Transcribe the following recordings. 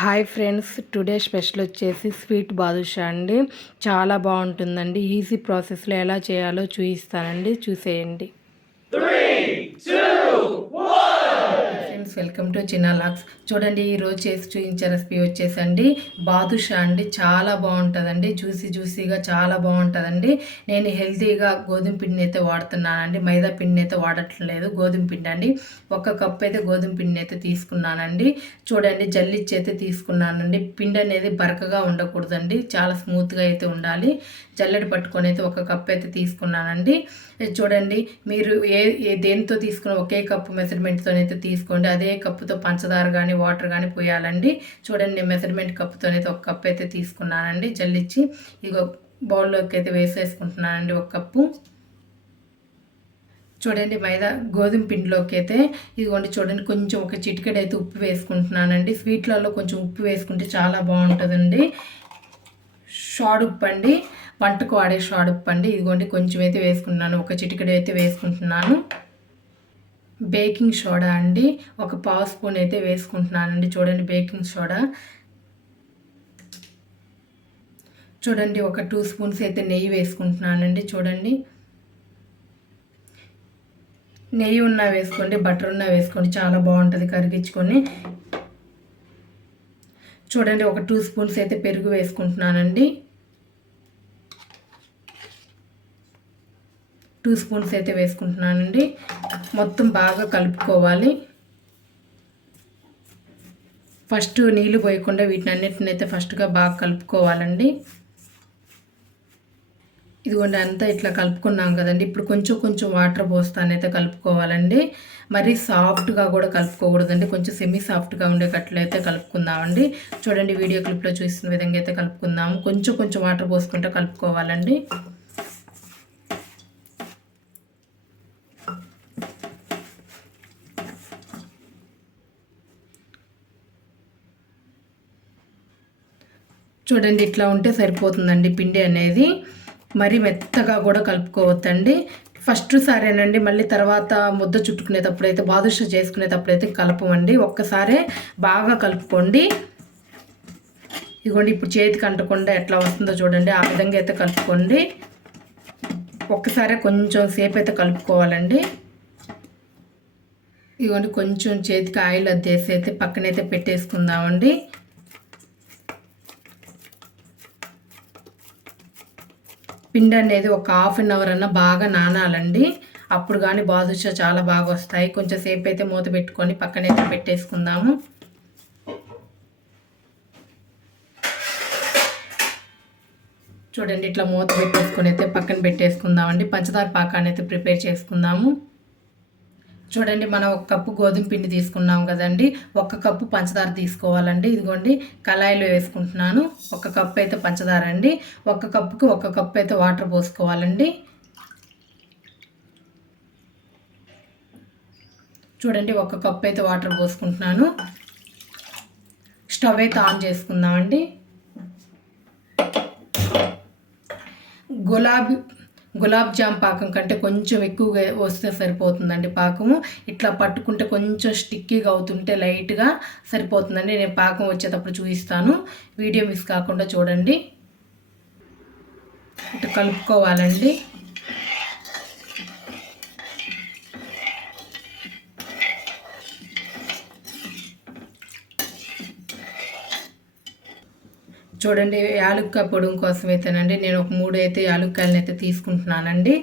Hi friends today special వచ్చేసి sweet badusha అండి. చాలా బాగుంటుందండి. ఈజీ ప్రాసెస్లో ఎలా చేయాలో చూపిస్తానండి చూసేయండి. ఫ్రెండ్స్ వెల్కమ్ టు చిన్న లాక్స్. చూడండి ఈ చేసి చూపించే రెసిపీ వచ్చేసండి. బాదుషా అండి చాలా బాగుంటుందండి. జ్యూసీ జ్యూసీగా చాలా బాగుంటుందండి. నేను హెల్తీగా గోధుమ పిండిని అయితే వాడుతున్నానండి. మైదా పిండిని అయితే వాడట్లేదు గోధుమ పిండి అండి. ఒక కప్ అయితే గోధుమ పిండిని అయితే తీసుకున్నానండి. చూడండి జల్లిచ్చి అయితే తీసుకున్నానండి. పిండి అనేది బరకగా ఉండకూడదండి. చాలా స్మూత్గా అయితే ఉండాలి. జల్లెడ పట్టుకొని అయితే ఒక కప్ అయితే తీసుకున్నానండి. చూడండి మీరు ఏ ఏ దేనితో తీసుకున్న ఒకే కప్పు మెజర్మెంట్తో అయితే తీసుకోండి. అదే కప్పుతో పంచదార కానీ వాటర్ కానీ పోయాలండి. చూడండి నేను మెజర్మెంట్ కప్పుతో అయితే ఒక కప్ అయితే తీసుకున్నానండి. జల్లిచ్చి ఇగో బౌల్లోకి అయితే వేసేసుకుంటున్నానండి ఒక కప్పు. చూడండి మైదా గోధుమ పిండిలోకి అయితే ఇదిగోండి చూడండి కొంచెం ఒక చిటికెడు అయితే ఉప్పు వేసుకుంటున్నానండి. స్వీట్లలో కొంచెం ఉప్పు వేసుకుంటే చాలా బాగుంటుందండి. షాడుప్పు అండి వంటకు వాడే షాడుప్పు అండి ఇదిగోండి కొంచెం అయితే వేసుకుంటున్నాను ఒక చిటికెడు అయితే వేసుకుంటున్నాను. బేకింగ్ సోడా అండి. ఒక పావు స్పూన్ అయితే వేసుకుంటున్నానండి. చూడండి బేకింగ్ సోడా. చూడండి ఒక టూ స్పూన్స్ అయితే నెయ్యి వేసుకుంటున్నానండి. చూడండి. నెయ్యి ఉన్నా వేసుకోండి బటర్ ఉన్నా వేసుకోండి. చాలా బాగుంటుంది కరిగించుకొని. చూడండి ఒక టూ స్పూన్స్ అయితే పెరుగు వేసుకుంటున్నానండి. టూ స్పూన్స్ అయితే వేసుకుంటున్నానండి. మొత్తం బాగా కలుపుకోవాలి. ఫస్ట్ నీళ్ళు పోయకుండా వీటిని అన్నిటిని అయితే ఫస్ట్గా బాగా కలుపుకోవాలండి. ఇదిగోండి అంతా ఇట్లా కలుపుకున్నాం కదండి. ఇప్పుడు కొంచెం కొంచెం వాటర్ పోస్తానైతే కలుపుకోవాలండి. మరీ సాఫ్ట్గా కూడా కలుపుకోకూడదండి. కొంచెం సెమీ సాఫ్ట్గా ఉండేటట్లయితే కలుపుకుందామండి. చూడండి వీడియో క్లిప్లో చూసిన విధంగా అయితే కలుపుకుందాము. కొంచెం కొంచెం వాటర్ పోసుకుంటే కలుపుకోవాలండి. చూడండి ఇట్లా ఉంటే సరిపోతుందండి పిండి అనేది. మరి మెత్తగా కూడా కలుపుకోవద్దండి. ఫస్ట్ సారేనండి మళ్ళీ తర్వాత ముద్ద చుట్టుకునేటప్పుడు అయితే బాదుషా చేసుకునేటప్పుడు అయితే కలపమండి. ఒక్కసారే బాగా కలుపుకోండి. ఇదిగోండి ఇప్పుడు చేతికి అంటకుండా ఎట్లా వస్తుందో చూడండి. ఆ విధంగా అయితే కలుపుకోండి. ఒక్కసారే కొంచెం సేపు అయితే కలుపుకోవాలండి. ఇదిగోండి కొంచెం చేతికి ఆయిల్ అద్దేసి అయితే పక్కనైతే పెట్టేసుకుందామండి. పిండి అనేది ఒక హాఫ్ అన్ అవర్ అన్న బాగా నానాలండి. అప్పుడు కానీ బాదుషా చాలా బాగా వస్తాయి. కొంచెం సేపు అయితే మూత పెట్టుకొని పక్కనైతే పెట్టేసుకుందాము. చూడండి ఇట్లా మూత పెట్టేసుకొని అయితే పక్కన పెట్టేసుకుందామండి. పంచదార పాకాన్ని అయితే ప్రిపేర్ చేసుకుందాము. చూడండి మనం ఒక కప్పు గోధుమ పిండి తీసుకున్నాం కదండి. ఒక కప్పు పంచదార తీసుకోవాలండి. ఇదిగోండి కళాయిలో వేసుకుంటున్నాను. ఒక కప్పు అయితే పంచదార అండి. ఒక కప్పుకి ఒక కప్పు అయితే వాటర్ పోసుకోవాలండి. చూడండి ఒక కప్పు అయితే వాటర్ పోసుకుంటున్నాను. స్టవ్ అయితే ఆన్ చేసుకుందామండి. గులాబీ గులాబ్ జామ్ పాకం కంటే కొంచెం ఎక్కువగా వస్తే సరిపోతుందండి పాకము. ఇట్లా పట్టుకుంటే కొంచెం స్టిక్కీగా అవుతుంటే లైట్గా సరిపోతుందండి. నేను పాకం వచ్చేటప్పుడు చూపిస్తాను. వీడియో మిస్ కాకుండా చూడండి. ఇట్లా కలుపుకోవాలండి. చూడండి యాలుక్కాయ పొడుం కోసం అయితేనండి నేను ఒక మూడు అయితే యాలుక్కాయలను అయితే తీసుకుంటున్నానండి.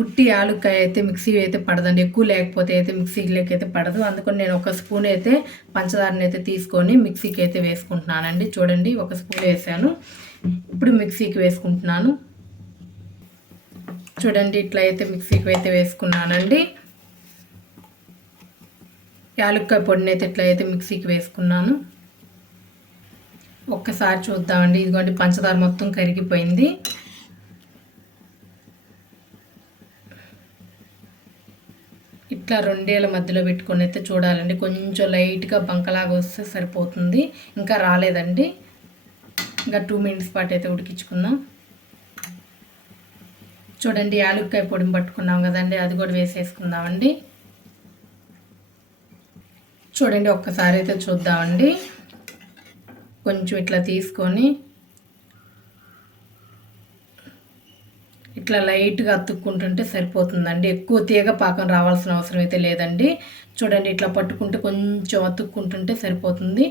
ఉట్టి యాలుక్కాయ అయితే మిక్సీ అయితే పడదండి ఎక్కువ లేకపోతే అయితే మిక్సీలోకి అయితే పడదు. అందుకని నేను ఒక స్పూన్ అయితే పంచదారని అయితే తీసుకొని మిక్సీకి అయితే వేసుకుంటున్నానండి. చూడండి ఒక స్పూన్ వేసాను. ఇప్పుడు మిక్సీకి వేసుకుంటున్నాను. చూడండి ఇట్లా అయితే మిక్సీకి అయితే వేసుకున్నానండి. యాలుక్కాయ పొడిని అయితే ఇట్లా అయితే మిక్సీకి వేసుకున్నాను. ఒక్కసారి చూద్దామండి. ఇదిగోండి పంచదార మొత్తం కరిగిపోయింది. ఇట్లా రెండేళ్ళ మధ్యలో పెట్టుకొని అయితే చూడాలండి. కొంచెం లైట్గా బంకలాగా వస్తే సరిపోతుంది. ఇంకా రాలేదండి. ఇంకా టూ మినిట్స్ పాటు అయితే ఉడికించుకుందాం. చూడండి యాలుక్కాయ పొడిని పట్టుకున్నాం కదండి. అది కూడా వేసేసుకుందామండి. చూడండి ఒక్కసారి అయితే చూద్దామండి. కొంచెం ఇట్లా తీసుకొని ఇట్లా లైట్గా అతుక్కుంటుంటే సరిపోతుందండి. ఎక్కువ తీగ పాకం రావాల్సిన అవసరం అయితే లేదండి. చూడండి ఇట్లా పట్టుకుంటే కొంచెం అతుక్కుంటుంటే సరిపోతుంది.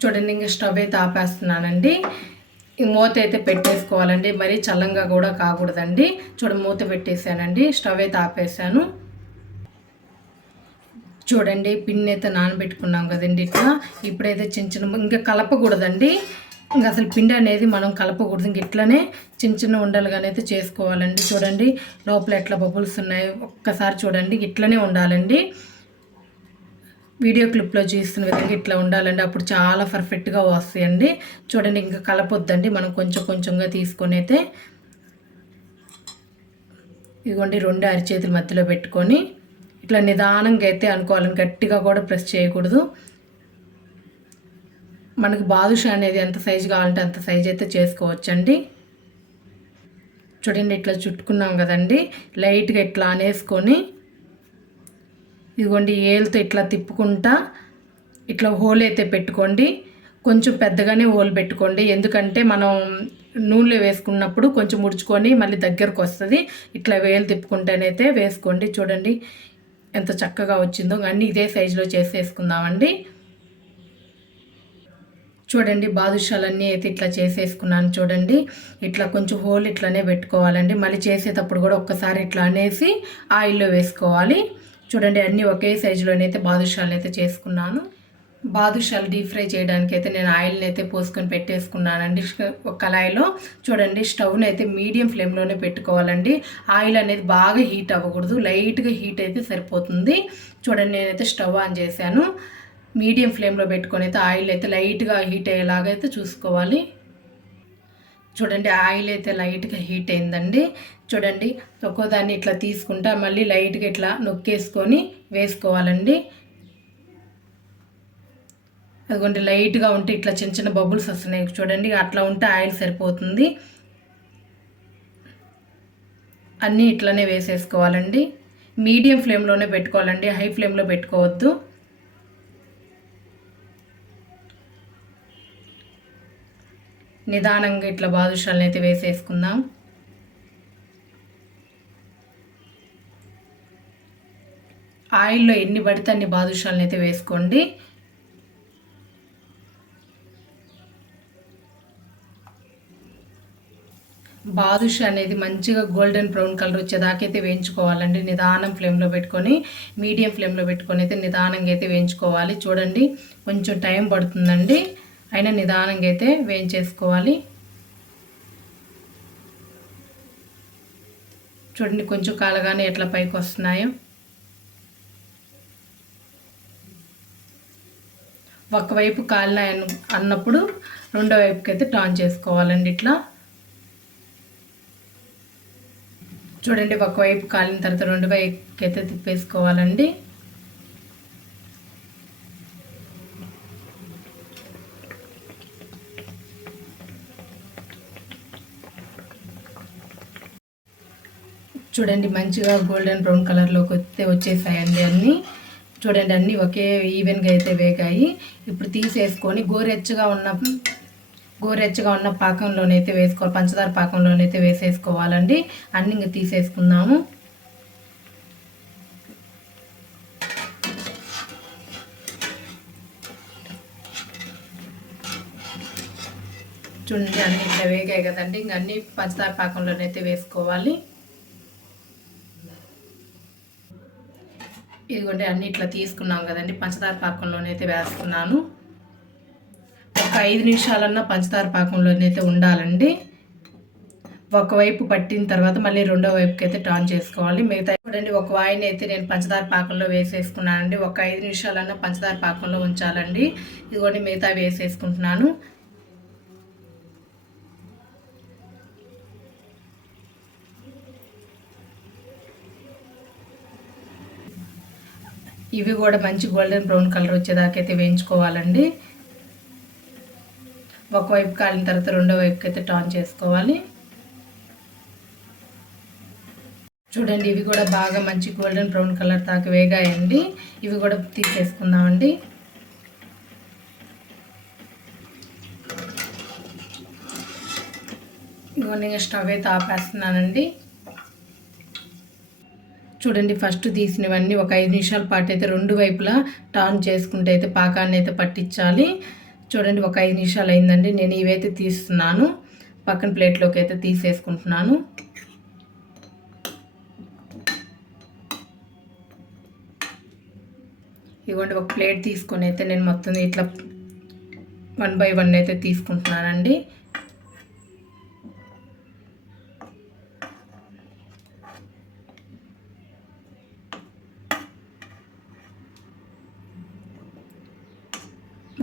చూడండి ఇంకా స్టవ్ అయితే ఆపేస్తున్నానండి. ఈ మూత అయితే పెట్టేసుకోవాలండి. మరీ చల్లంగా కూడా కాకూడదండి. చూడండి మూత పెట్టేసానండి స్టవ్ అయితే ఆపేసాను చూడండి పిన్ అయితే నానబెట్టుకున్నాం కదండి ఇట్లా. ఇప్పుడైతే చిన్న చిన్న ఇంకా కలపకూడదండి. ఇంకా అసలు పిండి అనేది మనం కలపకూడదు. ఇంక ఇట్లనే చిన్న చిన్న ఉండలుగానైతే అయితే చేసుకోవాలండి. చూడండి లోపల ఎట్లా బబుల్స్ ఉన్నాయి ఒక్కసారి చూడండి. ఇట్లనే ఉండాలండి. వీడియో క్లిప్లో చూస్తున్న విధంగా ఇట్లా ఉండాలండి. అప్పుడు చాలా పర్ఫెక్ట్గా వస్తాయండి. చూడండి ఇంకా కలపొద్దండి. మనం కొంచెం కొంచెంగా తీసుకొని అయితే ఇదిగోండి రెండు అరిచేతుల మధ్యలో పెట్టుకొని ఇట్లా నిదానంగా అయితే అనుకోవాలని గట్టిగా కూడా ప్రెస్ చేయకూడదు. మనకి బాదుషా అనేది ఎంత సైజు కావాలంటే అంత సైజు అయితే చేసుకోవచ్చండి. చూడండి ఇట్లా చుట్టుకున్నాం కదండి. లైట్గా ఇట్లా అనేసుకొని ఇదిగోండి ఏలుతో ఇట్లా తిప్పుకుంటా ఇట్లా హోల్ అయితే పెట్టుకోండి. కొంచెం పెద్దగానే హోల్ పెట్టుకోండి. ఎందుకంటే మనం నూనెలో వేసుకున్నప్పుడు కొంచెం ముడుచుకొని మళ్ళీ దగ్గరకు వస్తుంది. ఇట్లా వేలు తిప్పుకుంటేనైతే వేసుకోండి. చూడండి ఎంత చక్కగా వచ్చిందో. అన్నీ ఇదే సైజులో చేసేసుకుందామండి. చూడండి బాదుషాలన్నీ అయితే ఇట్లా చేసేసుకున్నాను చూడండి. ఇట్లా కొంచెం హోల్ ఇట్లానే పెట్టుకోవాలండి. మళ్ళీ చేసేటప్పుడు కూడా ఒక్కసారి ఇట్లా అనేసి ఆయిల్లో వేసుకోవాలి. చూడండి అన్నీ ఒకే సైజులోనైతే బాదుషాలు అయితే చేసుకున్నాను. బాదుషాలు డీప్ ఫ్రై చేయడానికి అయితే నేను ఆయిల్ని అయితే పోసుకొని పెట్టేసుకున్నానండి. ఒక కళాయిలో చూడండి స్టవ్ని అయితే మీడియం ఫ్లేమ్లోనే పెట్టుకోవాలండి. ఆయిల్ అనేది బాగా హీట్ అవ్వకూడదు లైట్గా హీట్ అయితే సరిపోతుంది. చూడండి నేనైతే స్టవ్ ఆన్ చేశాను. మీడియం ఫ్లేమ్లో పెట్టుకొని అయితే ఆయిల్ అయితే లైట్గా హీట్ అయ్యేలాగా అయితే చూసుకోవాలి. చూడండి ఆయిల్ అయితే లైట్గా హీట్ అయిందండి. చూడండి ఒక్కోదాన్ని ఇట్లా తీసుకుంటా మళ్ళీ లైట్గా ఇట్లా నొక్కేసుకొని వేసుకోవాలండి. అదిగోండి లైట్గా ఉంటే ఇట్లా చిన్న చిన్న బబుల్స్ వస్తున్నాయి. చూడండి అట్లా ఉంటే ఆయిల్ సరిపోతుంది. అన్నీ ఇట్లనే వేసేసుకోవాలండి. మీడియం ఫ్లేమ్లోనే పెట్టుకోవాలండి. హై ఫ్లేమ్లో పెట్టుకోవద్దు. నిదానంగా ఇట్లా బాదుషాలను అయితే వేసేసుకుందాం. ఆయిల్లో ఎన్ని పడితే అన్ని బాదుషాలను అయితే వేసుకోండి. బాదుష అనేది మంచిగా గోల్డెన్ బ్రౌన్ కలర్ వచ్చేదాకైతే వేయించుకోవాలండి. నిదానం ఫ్లేమ్లో పెట్టుకొని మీడియం ఫ్లేమ్లో పెట్టుకొని అయితే నిదానంగా అయితే వేయించుకోవాలి. చూడండి కొంచెం టైం పడుతుందండి. అయినా నిదానంగా అయితే వేయించేసుకోవాలి. చూడండి కొంచెం కాలగానే ఎట్లా పైకి వస్తున్నాయో. ఒకవైపు కాలిన అన్నప్పుడు రెండో వైపుకి అయితే టర్న్ చేసుకోవాలండి ఇట్లా. చూడండి ఒకవైపు కాలిన తర్వాత రెండు వైపుకి అయితే తిప్పేసుకోవాలండి. చూడండి మంచిగా గోల్డెన్ బ్రౌన్ కలర్లోకి వస్తే వచ్చేసాయండి అన్నీ. చూడండి అన్నీ ఒకే ఈవెన్గా అయితే వేగాయి. ఇప్పుడు తీసేసుకొని గోరెచ్చగా ఉన్న గోరెచ్చగా ఉన్న పాకంలోనైతే వేసుకోవాలి పంచదార పాకంలోనైతే వేసేసుకోవాలండి. అన్నీ ఇంకా తీసేసుకుందాము. చూడండి అన్నీ ఇట్లా వేగాయి కదండి. ఇంక అన్నీ పంచదార పాకంలోనైతే వేసుకోవాలి. ఇదిగోండి అన్ని ఇట్లా తీసుకున్నాం కదండి. పంచదార పాకంలోనైతే వేస్తున్నాను. ఒక ఐదు నిమిషాలన్నా పంచదార పాకంలోనైతే ఉండాలండి. ఒకవైపు పట్టిన తర్వాత మళ్ళీ రెండో వైపుకి అయితే టర్న్ చేసుకోవాలి. మిగతా చూడండి ఒక వాయిని అయితే నేను పంచదార పాకంలో వేసేసుకున్నానండి. ఒక ఐదు నిమిషాలన్నా పంచదార పాకంలో ఉంచాలండి. ఇదిగోండి మిగతా వేసేసుకుంటున్నాను. ఇవి కూడా మంచి గోల్డెన్ బ్రౌన్ కలర్ వచ్చేదాకైతే వేయించుకోవాలండి. ఒకవైపు కాలిన తర్వాత రెండో వైపుకి అయితే టర్న్ చేసుకోవాలి. చూడండి ఇవి కూడా బాగా మంచి గోల్డెన్ బ్రౌన్ కలర్ దాకా వేగాయండి. ఇవి కూడా తీసేసుకుందామండి. ఇవన్నీ స్టవ్ అయితే ఆపేస్తున్నానండి. చూడండి ఫస్ట్ తీసినవన్నీ ఒక ఐదు నిమిషాల పాటు అయితే రెండు వైపులా టర్న్ చేసుకుంటే అయితే పాకాన్ని అయితే పట్టించాలి. చూడండి ఒక ఐదు నిమిషాలు అయిందండి. నేను ఇవైతే తీస్తున్నాను. పక్కన ప్లేట్లోకి అయితే తీసేసుకుంటున్నాను. ఇవ్వండి ఒక ప్లేట్ తీసుకొని అయితే నేను మొత్తం ఇట్లా వన్ బై వన్ అయితే తీసుకుంటున్నానండి.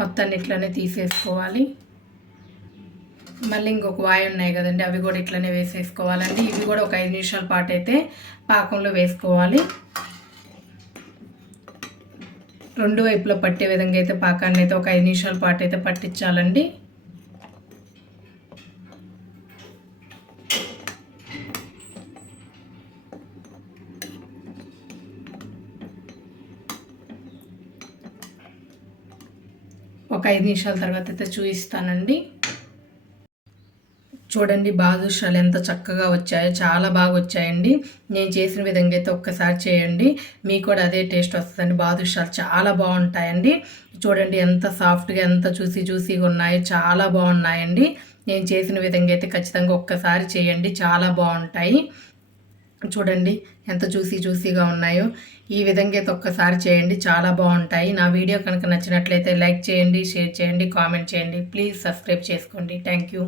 మొత్తాన్ని ఇట్లనే తీసేసుకోవాలి. మళ్ళీ ఇంకొక వాయి ఉన్నాయి కదండి అవి కూడా ఇట్లనే వేసేసుకోవాలండి. ఇవి కూడా ఒక ఐదు నిమిషాల పాటు అయితే పాకంలో వేసుకోవాలి. రెండు వైపులో పట్టే విధంగా అయితే పాకాన్ని అయితే ఒక ఐదు నిమిషాల పాటు అయితే పట్టించాలండి. ఒక ఐదు నిమిషాల తర్వాత అయితే చూపిస్తానండి. చూడండి బాదుషాలు ఎంత చక్కగా వచ్చాయో చాలా బాగా వచ్చాయండి. నేను చేసిన విధంగా అయితే ఒక్కసారి చేయండి. మీకు కూడా అదే టేస్ట్ వస్తుందండి. బాదుషాలు చాలా బాగుంటాయండి. చూడండి ఎంత సాఫ్ట్గా ఎంత చూసి చూసిగా ఉన్నాయో చాలా బాగున్నాయండి. నేను చేసిన విధంగా అయితే ఖచ్చితంగా ఒక్కసారి చేయండి. చాలా బాగుంటాయి. చూడండి ఎంత చూసి చూసిగా ఉన్నాయో. ఈ విధంగా అయితే ఒక్కసారి చేయండి. చాలా బాగుంటాయి. నా వీడియో కనుక నచ్చినట్లయితే లైక్ చేయండి షేర్ చేయండి కామెంట్ చేయండి. ప్లీజ్ సబ్స్క్రైబ్ చేసుకోండి. Thank you.